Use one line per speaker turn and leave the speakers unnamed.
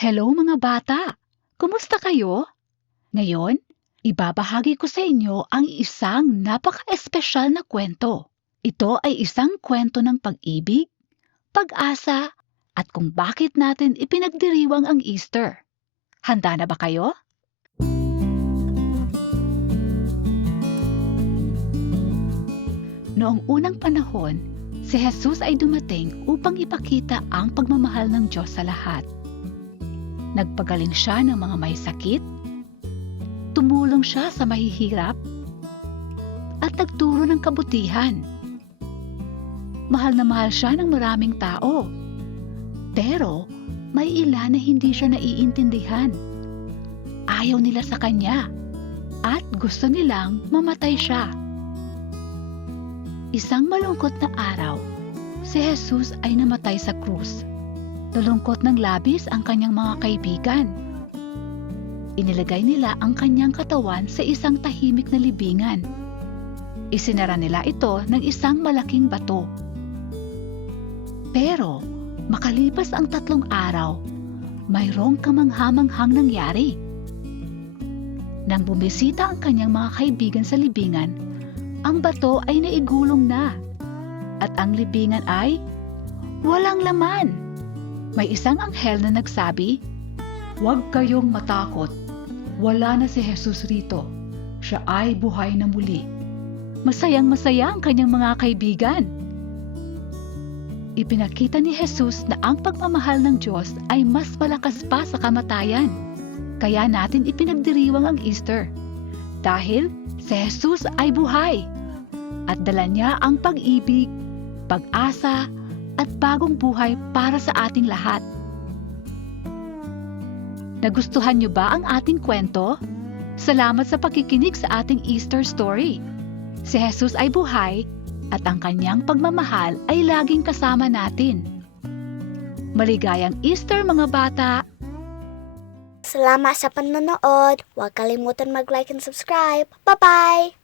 Hello mga bata! Kumusta kayo? Ngayon, ibabahagi ko sa inyo ang isang napaka-espesyal na kwento. Ito ay isang kwento ng pag-ibig, pag-asa, at kung bakit natin ipinagdiriwang ang Easter. Handa na ba kayo? Noong unang panahon, si Jesus ay dumating upang ipakita ang pagmamahal ng Diyos sa lahat. Nagpagaling siya ng mga may sakit, tumulong siya sa mahihirap, at nagturo ng kabutihan. Mahal na mahal siya ng maraming tao. Pero may ilan na hindi siya naiintindihan. Ayaw nila sa kanya at gusto nilang mamatay siya. Isang malungkot na araw, si Jesus ay namatay sa krus. Nalungkot ng labis ang kanyang mga kaibigan. Inilagay nila ang kanyang katawan sa isang tahimik na libingan. Isinara nila ito ng isang malaking bato. Pero, makalipas ang tatlong araw, mayroong kamanghamanghang nangyari. Nang bumisita ang kanyang mga kaibigan sa libingan, ang bato ay naigulong na. At ang libingan ay walang laman. May isang anghel na nagsabi, Huwag kayong matakot. Wala na si Jesus rito. Siya ay buhay na muli. Masayang masaya ang kanyang mga kaibigan. Ipinakita ni Jesus na ang pagmamahal ng Diyos ay mas malakas pa sa kamatayan. Kaya natin ipinagdiriwang ang Easter. Dahil si Jesus ay buhay at dala niya ang pag-ibig, pag-asa, at bagong buhay para sa ating lahat. Nagustuhan niyo ba ang ating kwento? Salamat sa pakikinig sa ating Easter story. Si Jesus ay buhay at ang kanyang pagmamahal ay laging kasama natin. Maligayang Easter mga bata!
Salamat sa panonood. Huwag kalimutan mag-like and subscribe. Bye-bye!